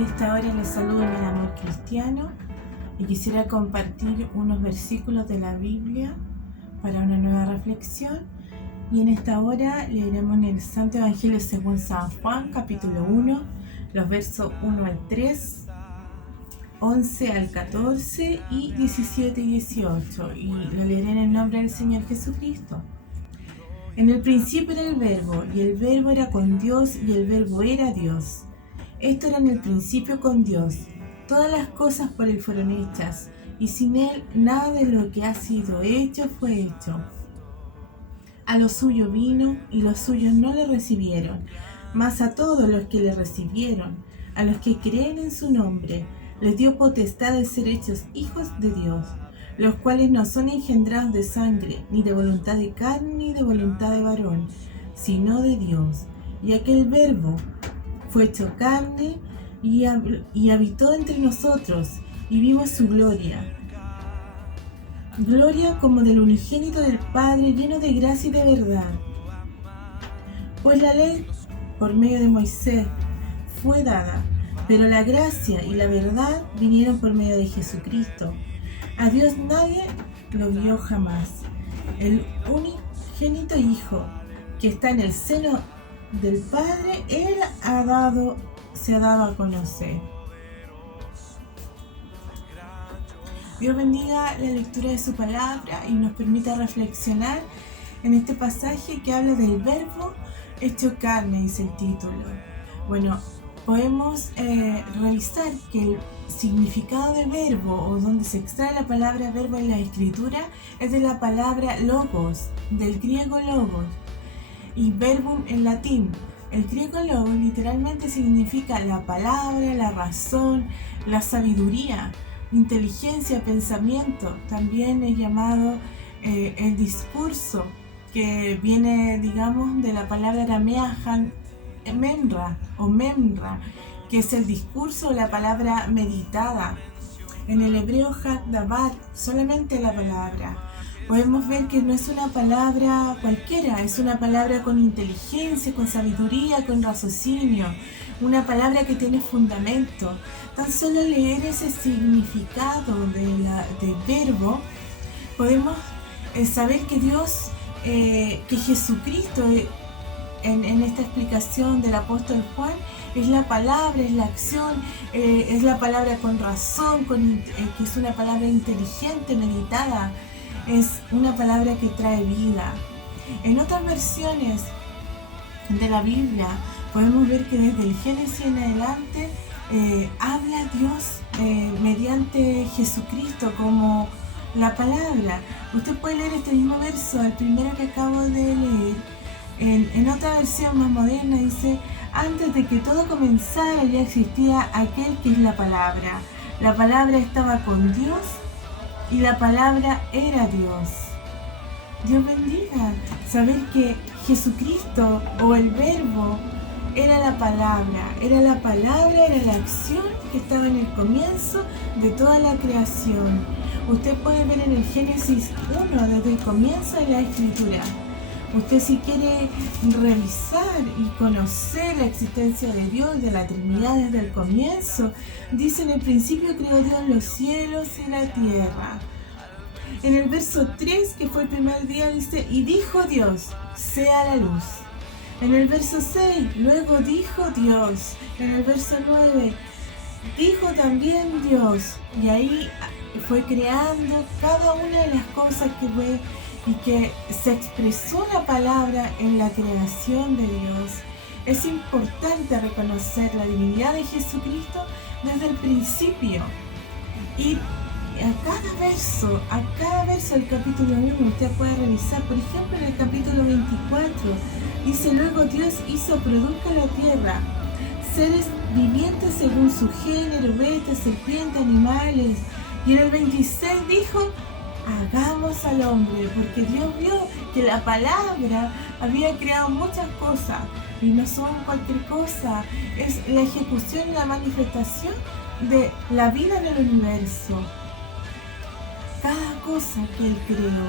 En esta hora les saludo en el amor cristiano y quisiera compartir unos versículos de la Biblia para una nueva reflexión. Y en esta hora leeremos en el Santo Evangelio según San Juan, capítulo 1, los versos 1 al 3, 11 al 14 y 17 y 18. Y lo leeré en el nombre del Señor Jesucristo. En el principio era el Verbo, y el Verbo era con Dios, y el Verbo era Dios. Esto era en el principio con Dios. Todas las cosas por Él fueron hechas, y sin Él nada de lo que ha sido hecho fue hecho. A lo suyo vino, y los suyos no le recibieron. Mas a todos los que le recibieron, a los que creen en su nombre, les dio potestad de ser hechos hijos de Dios, los cuales no son engendrados de sangre, ni de voluntad de carne, ni de voluntad de varón, sino de Dios. Y aquel Verbo fue hecho carne y habitó entre nosotros, y vimos su gloria. Gloria como del unigénito del Padre, lleno de gracia y de verdad. Pues la ley, por medio de Moisés, fue dada, pero la gracia y la verdad vinieron por medio de Jesucristo. A Dios nadie lo vio jamás. El unigénito Hijo, que está en el seno del Padre, Él se ha dado a conocer. Dios bendiga la lectura de su palabra y nos permita reflexionar en este pasaje que habla del Verbo hecho carne, dice el título. Bueno, podemos revisar que el significado de verbo, o donde se extrae la palabra verbo en la escritura, es de la palabra logos, del griego logos, y verbum en latín. El griego logos literalmente significa la palabra, la razón, la sabiduría, inteligencia, pensamiento. También es llamado el discurso, que viene, digamos, de la palabra aramea memra o memra, que es el discurso o la palabra meditada. En el hebreo hakdabar, solamente la palabra. Podemos ver que no es una palabra cualquiera, es una palabra con inteligencia, con sabiduría, con raciocinio, una palabra que tiene fundamento. Tan solo leer ese significado de verbo, podemos saber que Dios, que Jesucristo, en esta explicación del apóstol Juan, es la palabra, es la acción, es la palabra con razón, que es una palabra inteligente, meditada, es una palabra que trae vida. En otras versiones de la Biblia podemos ver que desde el Génesis en adelante habla Dios mediante Jesucristo como la palabra. Usted puede leer este mismo verso, el primero que acabo de leer. En otra versión más moderna dice: antes de que todo comenzara ya existía aquel que es la palabra. La palabra estaba con Dios y la palabra era Dios. Dios bendiga saber que Jesucristo, o el Verbo, era la palabra, era la acción que estaba en el comienzo de toda la creación. Usted puede ver en el Génesis 1, desde el comienzo de la escritura. Usted, si quiere revisar y conocer la existencia de Dios, de la Trinidad desde el comienzo, dice: en el principio creó Dios los cielos y la tierra. En el verso 3, que fue el primer día, dice: y dijo Dios, sea la luz. En el verso 6, luego dijo Dios. En el verso 9, dijo también Dios. Y ahí fue creando cada una de las cosas que ve, y que se expresó la palabra en la creación de Dios. Es importante reconocer la divinidad de Jesucristo desde el principio. Y a cada verso del capítulo 1 usted puede revisar. Por ejemplo, en el capítulo 24 dice: luego Dios hizo produzca la tierra seres vivientes según su género, bestias, serpientes, animales. Y en el 26 dijo: hagamos al hombre, porque Dios vio que la palabra había creado muchas cosas, y no son cualquier cosa, es la ejecución y la manifestación de la vida en el universo. Cada cosa que Él creó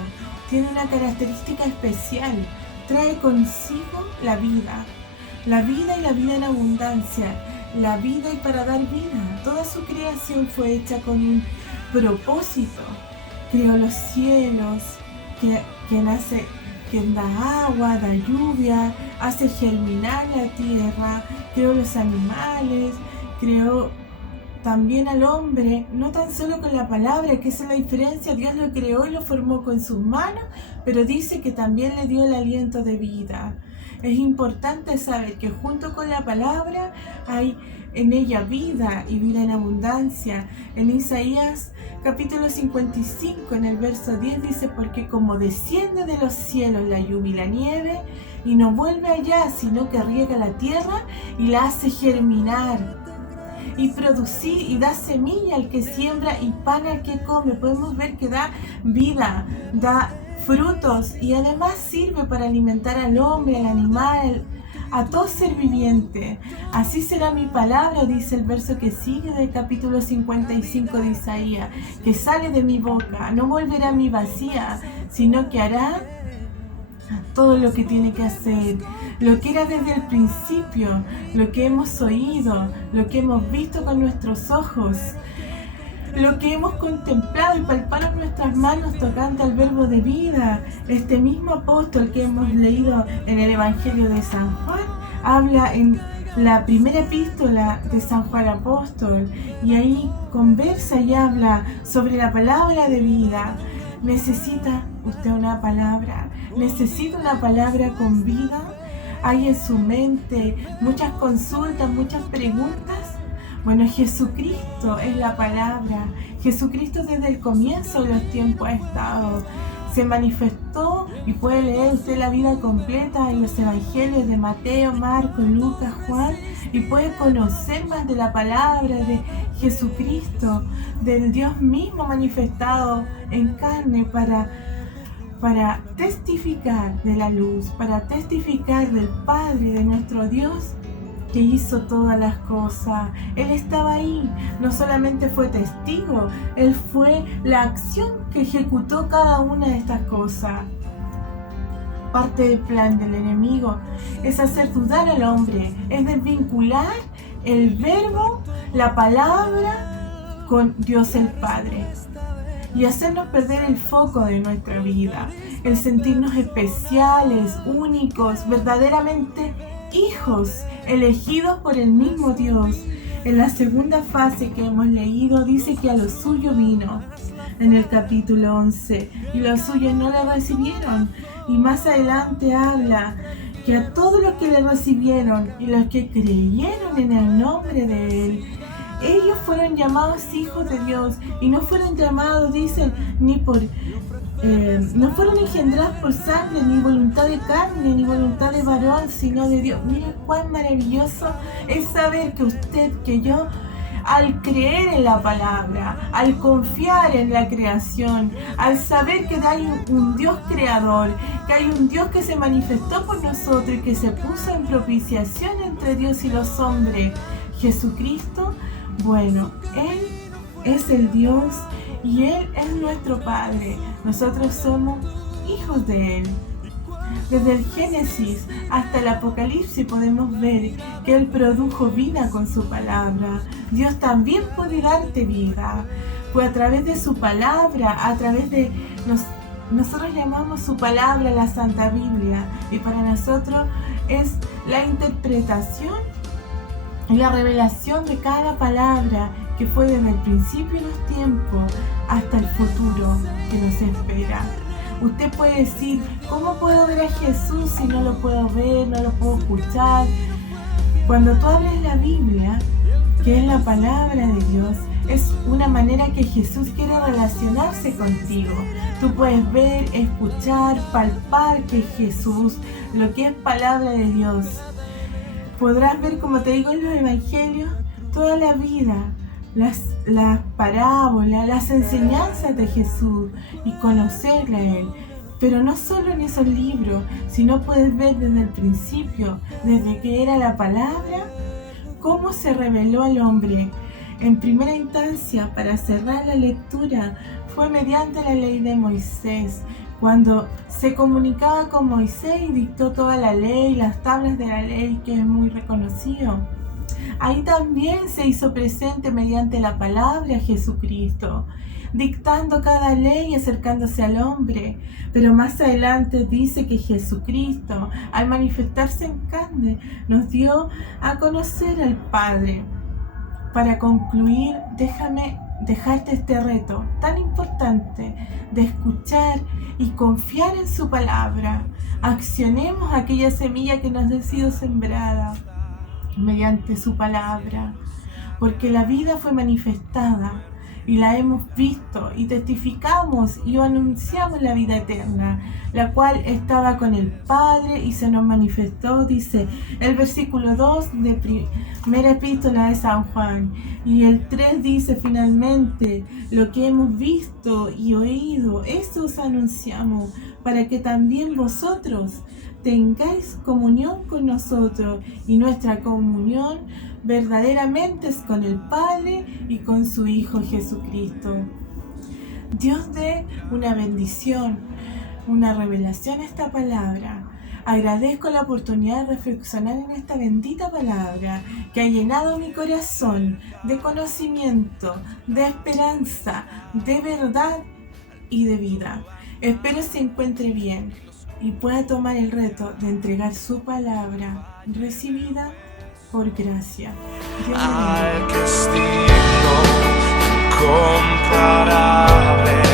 tiene una característica especial, trae consigo la vida y la vida en abundancia. la vida y para dar vida. Toda su creación fue hecha con un propósito. Creó los cielos, que da agua, da lluvia, hace germinar la tierra, creó los animales, creó también al hombre, no tan solo con la palabra, que esa es la diferencia. Dios lo creó y lo formó con sus manos, pero dice que también le dio el aliento de vida. Es importante saber que junto con la palabra hay en ella vida y vida en abundancia. En Isaías capítulo 55, en el verso 10 dice: porque como desciende de los cielos la lluvia y la nieve, y no vuelve allá, sino que riega la tierra y la hace germinar y producir, y da semilla al que siembra y pan al que come. Podemos ver que da vida, da frutos, y además sirve para alimentar al hombre, al animal, a todo ser viviente. Así será mi palabra, dice el verso que sigue del capítulo 55 de Isaías, que sale de mi boca. No volverá a mí vacía, sino que hará todo lo que tiene que hacer, lo que era desde el principio, lo que hemos oído, lo que hemos visto con nuestros ojos, lo que hemos contemplado y palpado en nuestras manos tocante al verbo de vida. Este mismo apóstol que hemos leído en el Evangelio de San Juan habla en la primera epístola de San Juan Apóstol, y ahí conversa y habla sobre la palabra de vida. ¿Necesita usted una palabra? ¿Necesita una palabra con vida? ¿Hay en su mente muchas consultas, muchas preguntas? Bueno, Jesucristo es la palabra. Jesucristo desde el comienzo de los tiempos ha estado. Se manifestó, y puede leer usted la vida completa en los evangelios de Mateo, Marcos, Lucas, Juan, y puede conocer más de la palabra de Jesucristo, del Dios mismo manifestado en carne para testificar de la luz, para testificar del Padre, de nuestro Dios, que hizo todas las cosas. Él estaba ahí, no solamente fue testigo, Él fue la acción que ejecutó cada una de estas cosas. Parte del plan del enemigo es hacer dudar al hombre, es desvincular el verbo, la palabra, con Dios el Padre, y hacernos perder el foco de nuestra vida, el sentirnos especiales, únicos, verdaderamente hijos, elegidos por el mismo Dios. En la segunda fase que hemos leído dice que a lo suyo vino, en el capítulo 11, y los suyos no le recibieron. Y más adelante habla que a todos los que le recibieron y los que creyeron en el nombre de Él, ellos fueron llamados hijos de Dios, y no fueron llamados, dicen, no fueron engendrados por sangre, ni voluntad de carne, ni voluntad de varón, sino de Dios. Mire cuán maravilloso es saber que usted, que yo, al creer en la palabra, al confiar en la creación, al saber que hay un Dios creador, que hay un Dios que se manifestó por nosotros y que se puso en propiciación entre Dios y los hombres, Jesucristo, bueno, Él es el Dios y Él es nuestro Padre. Nosotros somos hijos de Él. Desde el Génesis hasta el Apocalipsis podemos ver que Él produjo vida con su palabra. Dios también puede darte vida, pues a través de su palabra, a través de... Nosotros llamamos su palabra la Santa Biblia, y para nosotros es la interpretación y la revelación de cada palabra que fue desde el principio de los tiempos hasta el futuro que nos espera. Usted puede decir: ¿cómo puedo ver a Jesús si no lo puedo ver, no lo puedo escuchar? Cuando tú abres la Biblia, que es la palabra de Dios, es una manera que Jesús quiere relacionarse contigo. Tú puedes ver, escuchar, palpar que Jesús, lo que es palabra de Dios. Podrás ver, como te digo, en los evangelios, toda la vida, las parábolas, las enseñanzas de Jesús, y conocerle a Él. Pero no solo en esos libros, sino puedes ver desde el principio, desde que era la palabra, cómo se reveló al hombre. En primera instancia, para cerrar la lectura, fue mediante la ley de Moisés, cuando se comunicaba con Moisés y dictó toda la ley, las tablas de la ley, que es muy reconocido. Ahí también se hizo presente mediante la palabra Jesucristo, dictando cada ley y acercándose al hombre. Pero más adelante dice que Jesucristo, al manifestarse en carne, nos dio a conocer al Padre. Para concluir, déjame dejarte este reto tan importante de escuchar y confiar en su palabra. Accionemos aquella semilla que nos ha sido sembrada mediante su palabra, porque la vida fue manifestada y la hemos visto y testificamos y anunciamos la vida eterna, la cual estaba con el Padre y se nos manifestó, dice el versículo 2 de primera epístola de San Juan, y el 3 dice finalmente: lo que hemos visto y oído, eso os anunciamos, para que también vosotros tengáis comunión con nosotros, y nuestra comunión verdaderamente es con el Padre y con su Hijo Jesucristo. Dios dé una bendición, una revelación a esta palabra. Agradezco la oportunidad de reflexionar en esta bendita palabra que ha llenado mi corazón de conocimiento, de esperanza, de verdad y de vida. Espero se encuentre bien y pueda tomar el reto de entregar su palabra recibida por gracia. Al castigo incomparable.